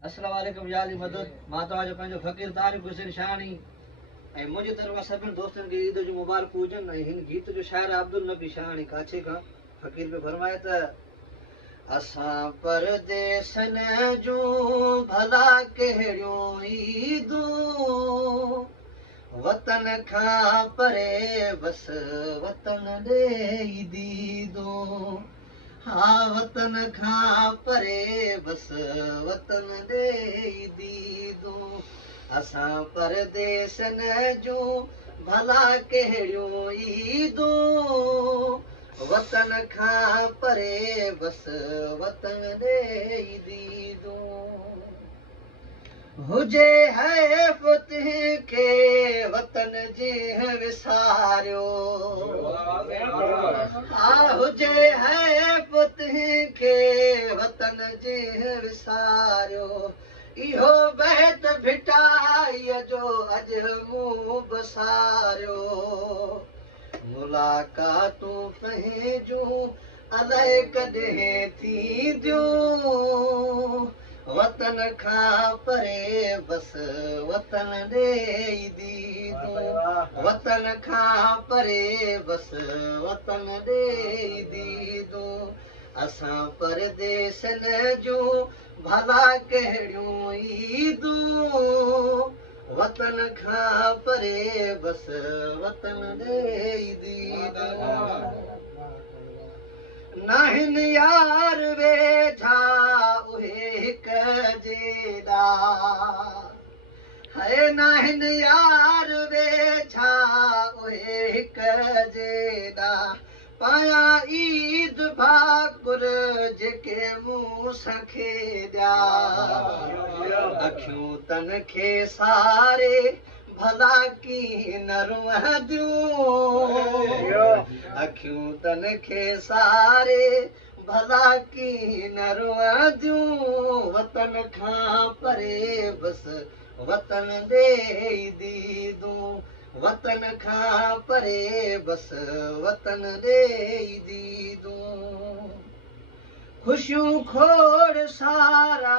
अस्सलाम वालेकुम याली मदद मां तव्हांजो पंहिंजो फ़कीर तारिक हुसैन शानी ऐं मुंहिंजी तरफ़ां सभिनी दोस्तनि खे ईद जूं मुबारकूं हुजनि। ऐं हिन गीत जो शाइर अब्दुल नबी शानी काछे खां फ़कीर पे फरमाए त असां परदेसन जूं भला कहिड़ियूं ईदूं वतन खां परे बस वतन ॾे दीदूं। हाँ वतन खां परे बस वतन ॾे दीदूं। असां परदेसन जूं भला कहिड़ियूं ईदूं वतन खां परे बस वतन ॾे दीदूं। हुजे हैफ़ तंहिंखे वतन जीअं विसारियो हा हुजे हैफ़ तंहिंखे वतन जीअं विसारियो। इहो बैत भिटाईअ जो अॼु मूं बसारियो। मुलाक़ातूं पंहिंजूं अलाए कॾहिं थींदियूं वतन खां परे बस वतन ॾे दीदूं। वतन खां परे बस वतन ॾे दीदूं। असां परदेसन जूं भला कहिड़ियूं ईदूं वतन खां परे बस वतन ॾे दीदूं। नाहिन यार वेझा उहे हिक जेॾा है नाहिन यार वेझा उहे हिक जेॾा पायां ईद भाकुर जेके मूं सां खेॾिया। अखियूं तन खे सारे भला कीअं न रुअंदियूं अखियूं तन खे सारे भला कीअं न रुअंदियूं वतन खां परे बस वतन ॾे दीदूं। वतन खां परे बस वतन ॾे दीदूं। ख़ुशियूं खोड़ सारा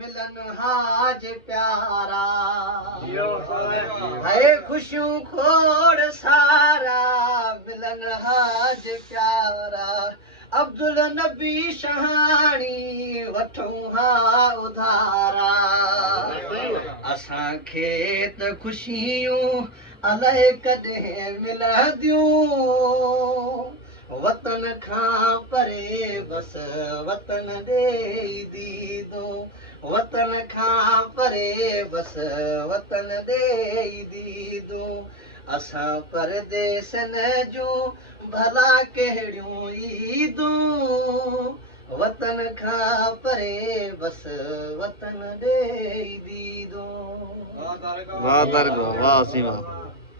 मिलन हाज प्यारा है ख़ुशियूं खोड़ सारा मिलन हाज प्यारा। अब्दुल नबी शहानी वठूं हा उधारा। असांखे त ख़ुशियूं अलाए कॾहिं मिलंदियूं वतन खां परे बस वतन ॾे दीदूं। वतन खां परे बस वतन ॾे दीदूं। असां परदेसन जूं भला कहिड़ियूं ईदूं वतन खां परे बस वतन ॾे दीदूं। वाह तारिक वाह सीमा।